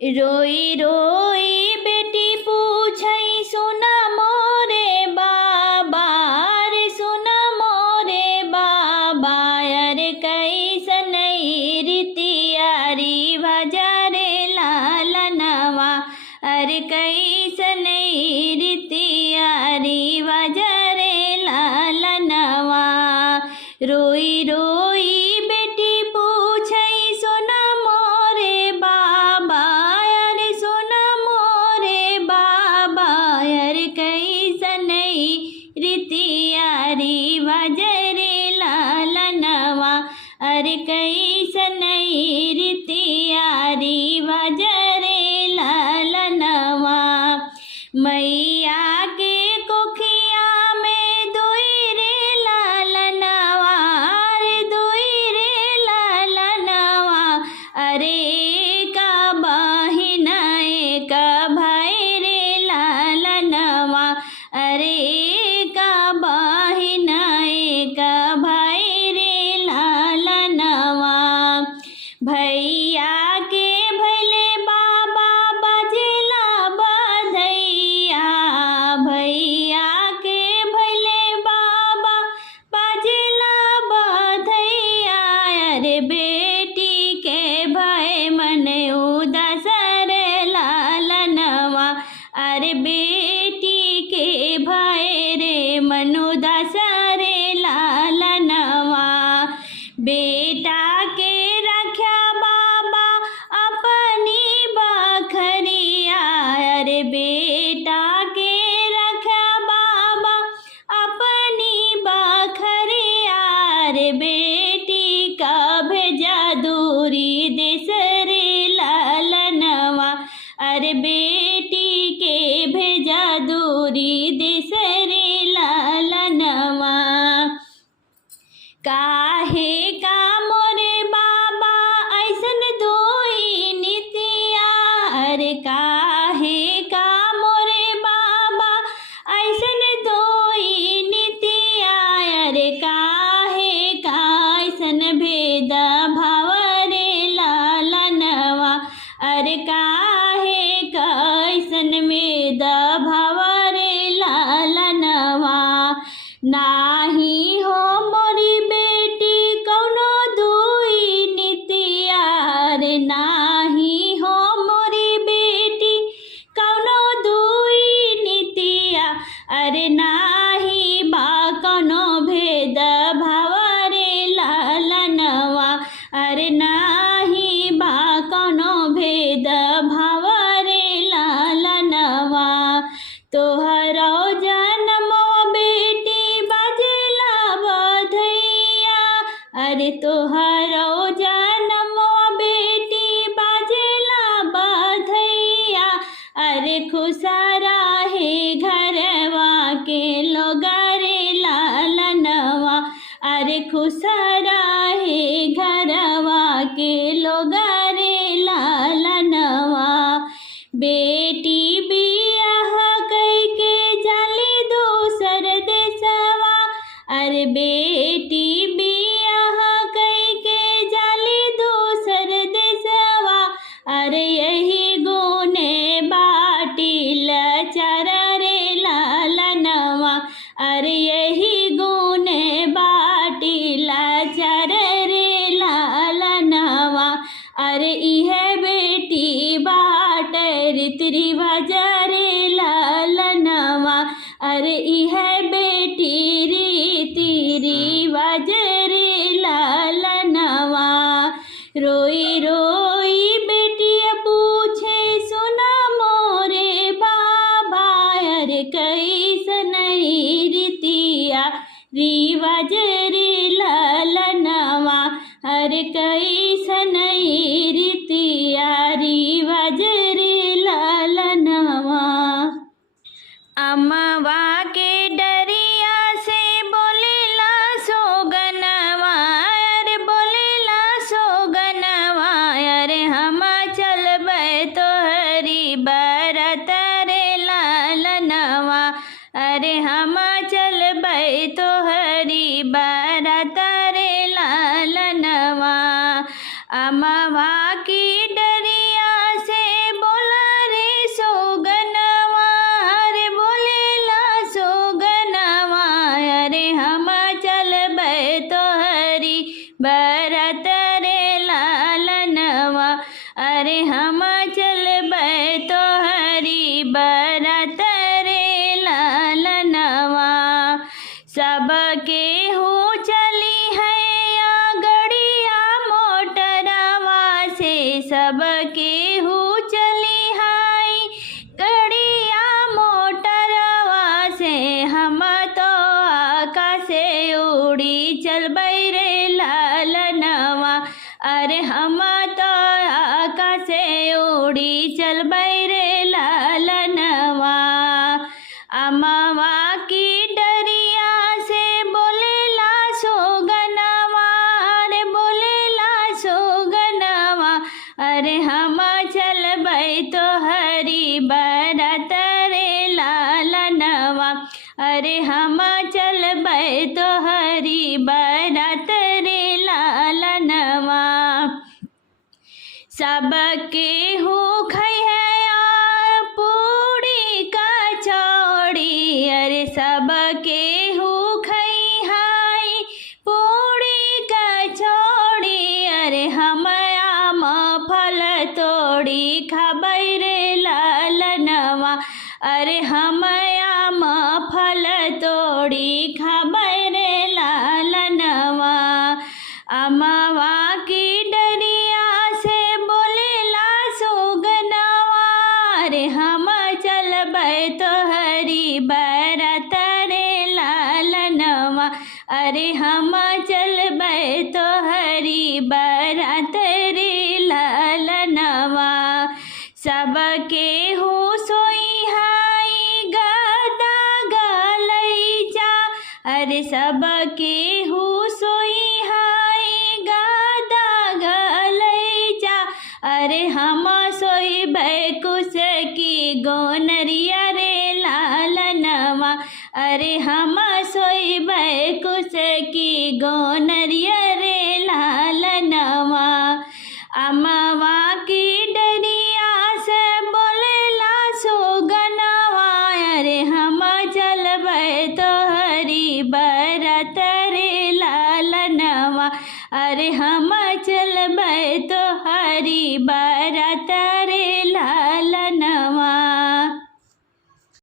रोई रोई बेटी पूछई सुना मोरे बाबा रे सुना मोरे बाबा अरे कैसनई रीतियारी भजरे लालनवा अरे कैसनई रीतियारी भजरे लालनवा रोई रोई बेटी पूछई सुना मोरे बाबा अरे सुना मोरे बाबा अरे कैसनई रीतियारी भजरे लालनवा अरे कैसनई रीतियारी भजरे लालनवा मैया के कोखिया में दुई रे लालनवा रे दुई रे लालनवा अरे का बहिना का भाई रे लालनवा अरे का बहिना का भाई रे लालनवा भैया के भले बाबा बजला बधैया भैया के भले बाबा बजला बधैया अरे बेटी के भय मन उदास रे लालनवा अरे बेटी के भय रे मन उदास रे लालनवा बेटा के रख्या बाबा अपनी बखरिया अरे बेटा के रख्या बाबा अपनी बखरिया अरे बेटी का भेजा दूरी देश रे लालनवा अरे बेटी के भेजा दूरी देश रे लालनवा काहे का मोरे बाबा ऐसन दोई नीतिया अरे काहे का मोरे बाबा ऐसन दोई नीतिया अरे काहे का ऐसन भेद भाव रे लालनवा अरे काहे का ऐसन भेद भाव रे लालनवा नाही हो मोरी बेटी कौनो दुई नीतिया रे नाही हो मोरी बेटी कौनो दुई नीतिया अरे नाही बा कौनो भेद भाव रे लालनवा अरे नाही बा कौनो भेद भाव रे लालनवा तोहरो जन्मो बेटी बजला बधैया अरे तोहरो जन्मो बेटी बजला बधैया अरे खुशरा है घरवा के लोग रे लालनवा अरे खुशरा है घरवा के लोग रे लालनवा बेटी बियाह कई के जाली दूसर देशवा अरे बेटी बियाह कई के जाली दूसर देशवा अरे यही गुने बाटिल चर रे लालनवा अरे यही गुने बाटिल चर रे लालनवा अरे इह बेटी बाट रीति भजरे लालनवा अरे इह बेटी रीति रिवाज रे लालनवा रोई रोई बेटिया पूछे सुना मोरे बाबा अरे कैसनई रीतिया रिवाज रे लालनवा अरे कैसनई रीतिया रिवाज रे लालनवा अम्मवा के डरिया से बोलेला सोगनवा अरे बोलेला सोगनवा अरे हम चलबै तोहरी बरत रे लालनवा अरे हम चलबै तोहरी बरत रे लालनवा अम्मवा की डरिया से सब केहू चली हाई गड़िया मोटरवा से, हम तो आकाशे उड़ी चलबै रे लालनवा। अरे हम तो आकाशे उड़ी चलबै रे लालनवा। अमवा की डरिया से बोलेला सोगनवा, रे बोलेला सोगनवा। अरे हम चलबै तो हरी बरत रे लालनवा। अरे हम चलबै तो हरी बरत रे लालनवा। सब केहू खैहे पूड़ी कचौड़ी, अरे सब केहू खई हाई पूड़ी कचौड़ी। अरे हम आम फल तोड़ी खबै रे लालनवा। अरे हम आम फल तोड़ी खबै रे लालनवा। अमवा की डरिया से बोलेला सोगनवा, रे हम चलबै तो हरी बरत रे लालनवा। अरे हम चलबै तो हरी बरत रे लालनवा। सब केहू सोई हाई गदा गलैचा, अरे सब केहू सोई हाई गदा गलैचा। अरे हम सोईबै कुश की गोनरिया रे लालनवा। अरे हम सोईबै कुश की गोनरिया रे लालनवा। अमवा की डरिया से बोलेला सोगनवा, अरे हम चलबै तो हरी बरत रे लालनवा। अरे हम चलबै तो हरी बरत